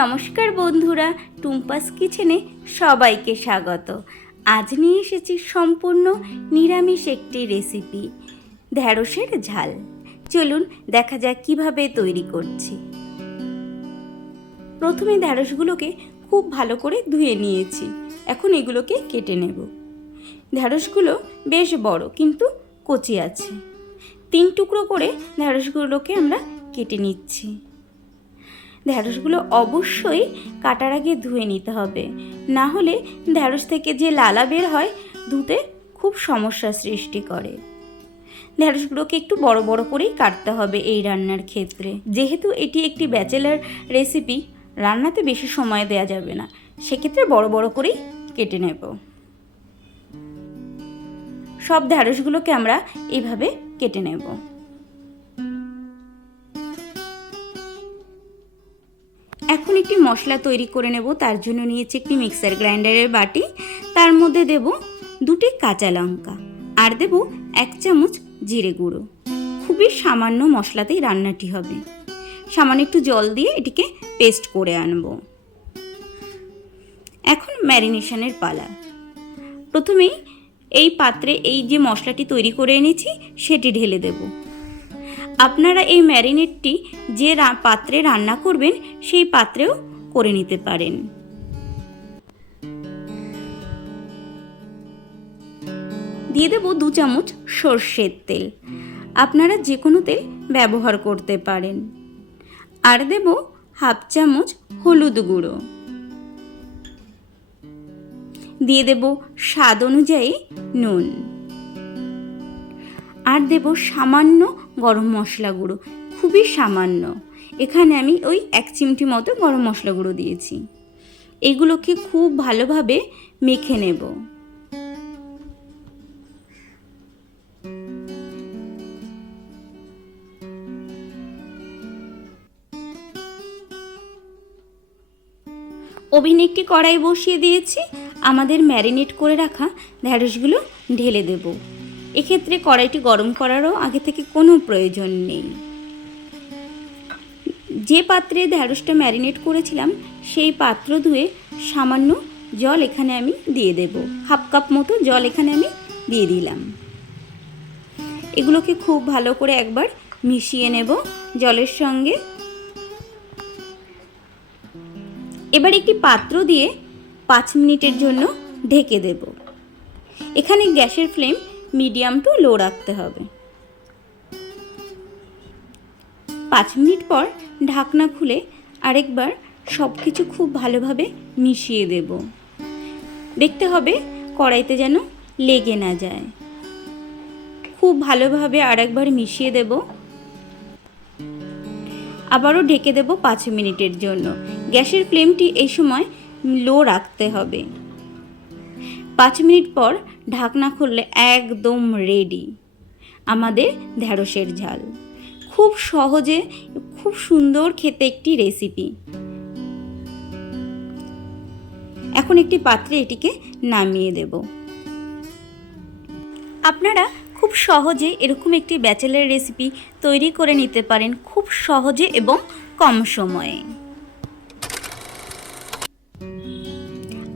নমস্কার বন্ধুরা, টুম্পাস কিচেনে সবাইকে স্বাগত। আজ নিয়ে এসেছি সম্পূর্ণ নিরামিষ একটি রেসিপি, ঢ্যাঁড়সের ঝাল। চলুন দেখা যাক কিভাবে তৈরি করছি। প্রথমে ঢ্যাঁড়সগুলোকে খুব ভালো করে ধুয়ে নিয়েছি। এখন এগুলোকে কেটে নেব। ঢ্যাঁড়সগুলো বেশ বড় কিন্তু কচি আছে। 3 টুকরো করে ঢ্যাঁড়সগুলোকে আমরা কেটে নিচ্ছি। ঢ্যাঁড়সগুলো অবশ্যই কাটার আগে ধুয়ে নিতে হবে, না হলে ঢ্যাঁড়স থেকে যে লালা বের হয় ধুতে খুব সমস্যার সৃষ্টি করে। ঢ্যাঁড়সগুলোকে একটু বড় বড় করেই কাটতে হবে এই রান্নার ক্ষেত্রে। যেহেতু এটি একটি ব্যাচেলার রেসিপি, রান্নাতে বেশি সময় দেওয়া যাবে না, সেক্ষেত্রে বড় বড় করেই কেটে নেব। সব ঢ্যাঁড়সগুলোকে আমরা এইভাবে কেটে নেব। এখন একটি মশলা তৈরি করে নেব। তার জন্য নিয়েছি একটি মিক্সার গ্রাইন্ডারের বাটি। তার মধ্যে দেব 2টি কাঁচা লঙ্কা আর দেব 1 চামচ জিরে গুঁড়ো। খুবই সামান্য মশলাতেই রান্নাটি হবে। সামান্য একটু জল দিয়ে এটিকে পেস্ট করে আনব। এখন ম্যারিনেশনের পালা। প্রথমেই এই পাত্রে এই যে মশলাটি তৈরি করে এনেছি সেটি ঢেলে দেব। আপনারা এই ম্যারিনেটটি যে পাত্রে রান্না করবেন সেই পাত্রেও করে নিতে পারেন। দিয়ে দেব 2 চামচ সর্ষের তেল। আপনারা যে কোনো তেল ব্যবহার করতে পারেন। আর দেব 1/2 চামচ হলুদ গুঁড়ো। দিয়ে দেব স্বাদ অনুযায়ী নুন। আর দেব সামান্য গরম মশলা গুঁড়ো, খুবই সামান্য। এখানে আমি ওই 1 চিমটি মতো গরম মশলা গুঁড়ো দিয়েছি। এগুলোকে খুব ভালোভাবে মেখে নেব। ওভেনে একটি কড়াই বসিয়ে দিয়েছি। আমাদের ম্যারিনেট করে রাখা ঢ্যাঁড়সগুলো ঢেলে দেব। এক্ষেত্রে কড়াইটি গরম করারও আগে থেকে কোনো প্রয়োজন নেই। যে পাত্রে ঢ্যাঁড়সটা ম্যারিনেট করেছিলাম সেই পাত্র ধুয়ে সামান্য জল এখানে আমি দিয়ে দেব। 1/2 কাপ মতো জল এখানে আমি দিয়ে দিলাম। এগুলোকে খুব ভালো করে একবার মিশিয়ে নেব জলের সঙ্গে। এবার একটি পাত্র দিয়ে 5 মিনিটের জন্য ঢেকে দেব। এখানে গ্যাসের ফ্লেম মিডিয়াম টু লো রাখতে হবে। 5 মিনিট পর ঢাকনা খুলে আরেকবার সব কিছু খুব ভালোভাবে মিশিয়ে দেব। দেখতে হবে কড়াইতে যেন লেগে না যায়। খুব ভালোভাবে আরেকবার মিশিয়ে দেব। আবারও ঢেকে দেব 5 মিনিটের জন্য। গ্যাসের ফ্লেমটি এই সময় লো রাখতে হবে। 5 মিনিট পর ঢাকনা খুললে একদম রেডি আমাদের ঢ্যাঁড়সের ঝাল। খুব সহজে খুব সুন্দর খেতে একটি রেসিপি। এখন একটি পাত্রে এটিকে নামিয়ে দেব। আপনারা খুব সহজে এরকম একটি ব্যাচেলার রেসিপি তৈরি করে নিতে পারেন, খুব সহজে এবং কম সময়ে।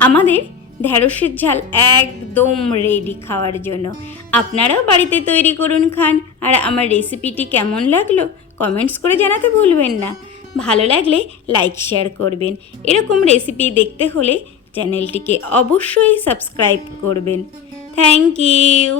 আমাদের ঢ্যাঁড়সের ঝাল একদম রেডি খাওয়ার জন্য। আপনারাও বাড়িতে তৈরি করুন, খান। আর আমার রেসিপিটি কেমন লাগলো কমেন্টস করে জানাতে ভুলবেন না। ভালো লাগলে লাইক শেয়ার করবেন। এরকম রেসিপি দেখতে হলে চ্যানেলটিকে অবশ্যই সাবস্ক্রাইব করবেন। Thank you.